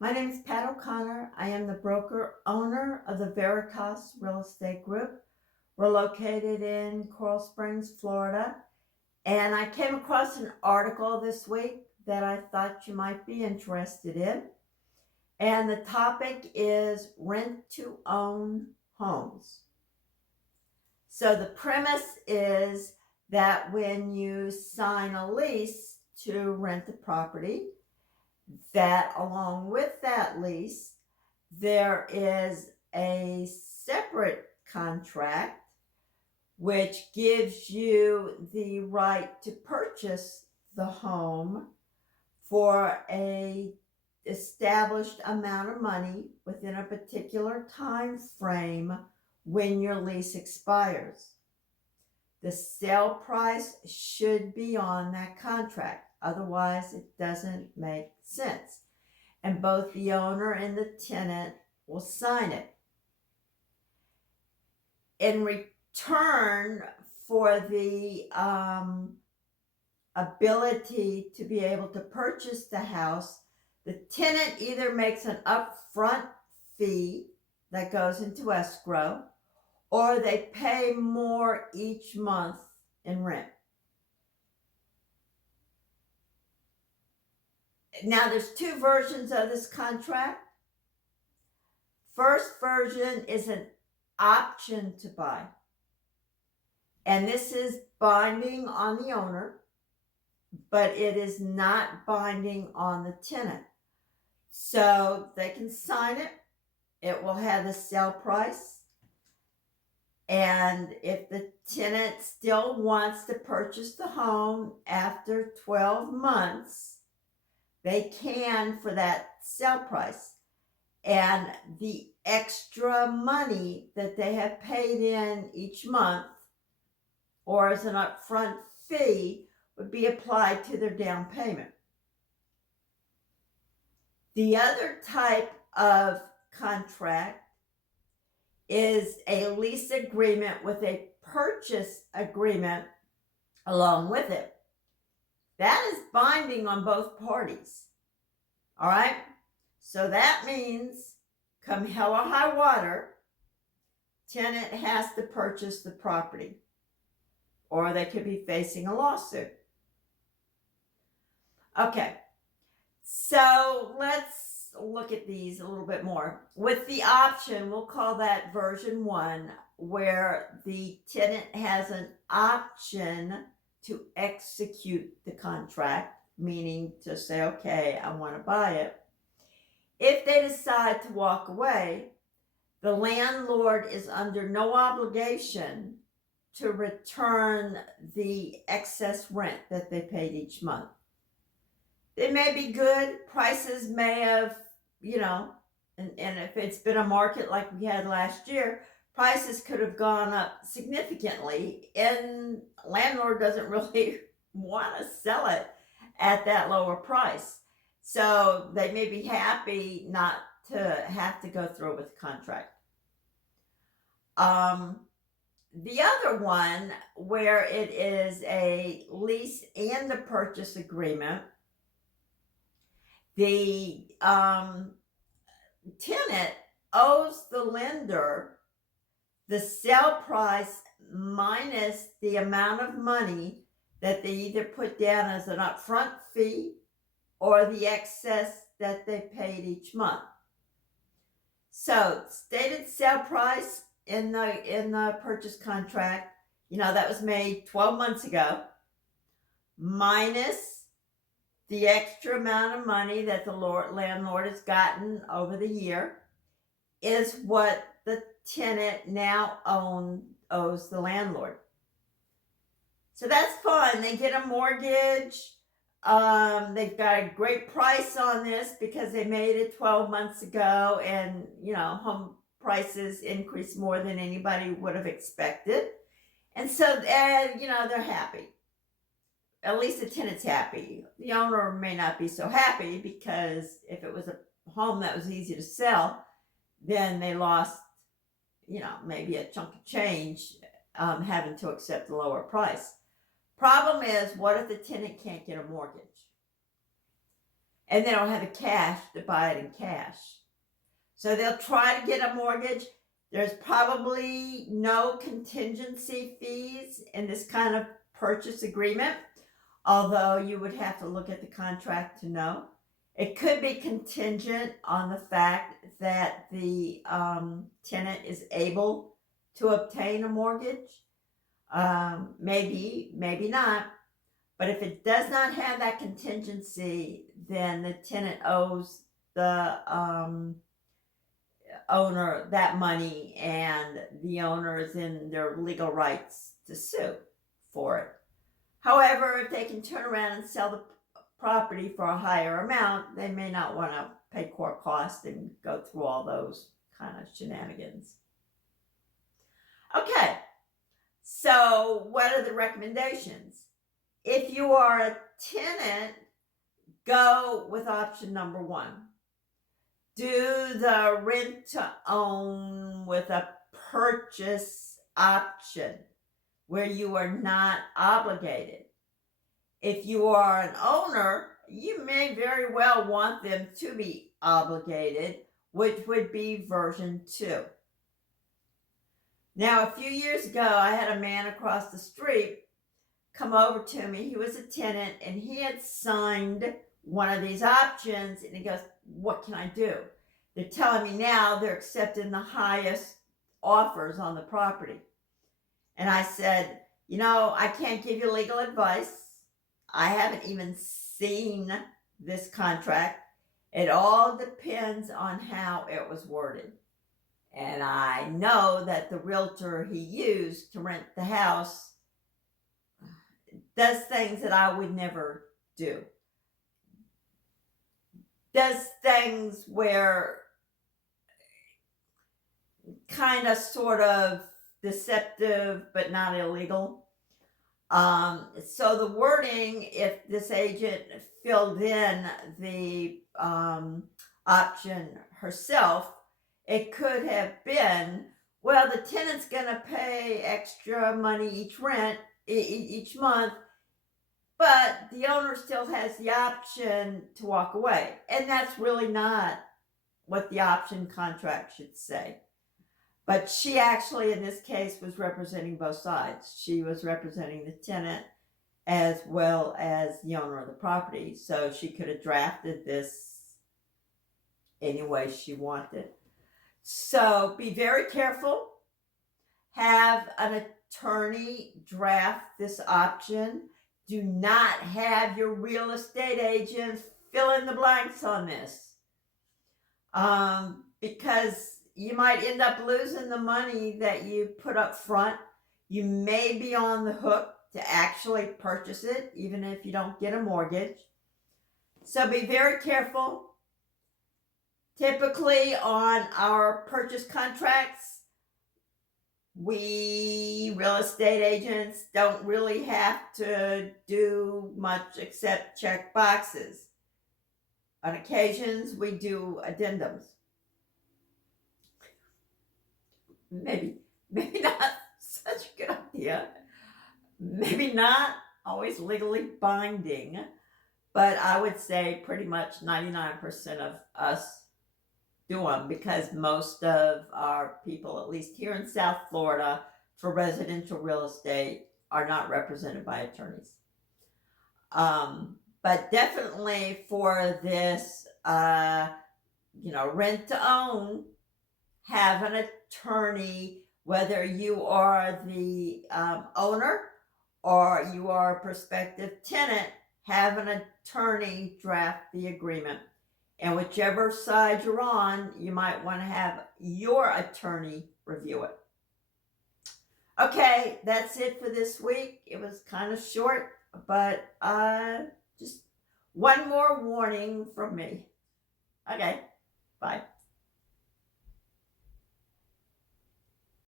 My name is Pat O'Connor. I am the broker owner of the Veritas Real Estate Group. We're located in Coral Springs, Florida. And I came across an article this week that I thought you might be interested in. And the topic is rent to own homes. So the premise is that when you sign a lease to rent the property, that along with that lease, there is a separate contract which gives you the right to purchase the home for a established amount of money within a particular time frame when your lease expires. The sale price should be on that contract. Otherwise, it doesn't make sense. And both the owner and the tenant will sign it. In return for the ability to be able to purchase the house, the tenant either makes an upfront fee that goes into escrow, or they pay more each month in rent. Now, there's two versions of this contract. First version is an option to buy. And this is binding on the owner, but it is not binding on the tenant. So they can sign it. It will have the sale price. And if the tenant still wants to purchase the home after 12 months, they can for that sale price. And the extra money that they have paid in each month, or as an upfront fee, would be applied to their down payment. The other type of contract is a lease agreement with a purchase agreement along with it. That is binding on both parties. All right? So that means come hell or high water, tenant has to purchase the property, or they could be facing a lawsuit. Okay, so let's look at these a little bit more. With the option, we'll call that version 1, where the tenant has an option to execute the contract, meaning to say, okay, I want to buy it. If they decide to walk away, the landlord is under no obligation to return the excess rent that they paid each month. It may be good. Prices may have, and if it's been a market like we had last year, prices could have gone up significantly, and landlord doesn't really want to sell it at that lower price. So they may be happy not to have to go through with the contract. The other one, where it is a lease and a purchase agreement, the tenant owes the lender the sale price minus the amount of money that they either put down as an upfront fee or the excess that they paid each month. So stated sale price in the purchase contract, that was made 12 months ago, minus the extra amount of money that the landlord has gotten over the year, is what the tenant now owes the landlord. So that's fun. They get a mortgage. They've got a great price on this because they made it 12 months ago, and home prices increased more than anybody would have expected. And so they're happy. At least the tenant's happy. The owner may not be so happy, because if it was a home that was easy to sell, then they lost maybe a chunk of change, having to accept the lower price. Problem is, what if the tenant can't get a mortgage? and they don't have the cash to buy it in cash. So they'll try to get a mortgage. There's probably no contingency fees in this kind of purchase agreement, although you would have to look at the contract to know. It could be contingent on the fact that the tenant is able to obtain a mortgage. Maybe not. But if it does not have that contingency, then the tenant owes the owner that money, and the owner is in their legal rights to sue for it. However, if they can turn around and sell the property for a higher amount, they may not want to pay court costs and go through all those kind of shenanigans. Okay, so what are the recommendations? If you are a tenant, go with option number 1. Do the rent to own with a purchase option where you are not obligated. If you are an owner, you may very well want them to be obligated, which would be version 2. Now, a few years ago, I had a man across the street come over to me. He was a tenant, and he had signed one of these options, and he goes, "What can I do? They're telling me now they're accepting the highest offers on the property." And I said, I can't give you legal advice. I haven't even seen this contract. It all depends on how it was worded. And I know that the realtor he used to rent the house does things that I would never do. Does things where kind of sort of deceptive but not illegal. So the wording, if this agent filled in the option herself, it could have been, well, the tenant's going to pay extra money each month, but the owner still has the option to walk away. And that's really not what the option contract should say. But she actually, in this case, was representing both sides. She was representing the tenant as well as the owner of the property. So she could have drafted this any way she wanted. So be very careful. Have an attorney draft this option. Do not have your real estate agent fill in the blanks on this. Because you might end up losing the money that you put up front. You may be on the hook to actually purchase it, even if you don't get a mortgage. So be very careful. Typically on our purchase contracts, we real estate agents don't really have to do much except check boxes. On occasions, we do addendums. Maybe not such a good idea. Maybe not always legally binding, but I would say pretty much 99% of us do them, because most of our people, at least here in South Florida, for residential real estate, are not represented by attorneys. But definitely for this, rent to own, have an attorney, whether you are the owner or you are a prospective tenant, have an attorney draft the agreement. And whichever side you're on, you might want to have your attorney review it. Okay, that's it for this week. It was kind of short, but just one more warning from me. Okay, bye.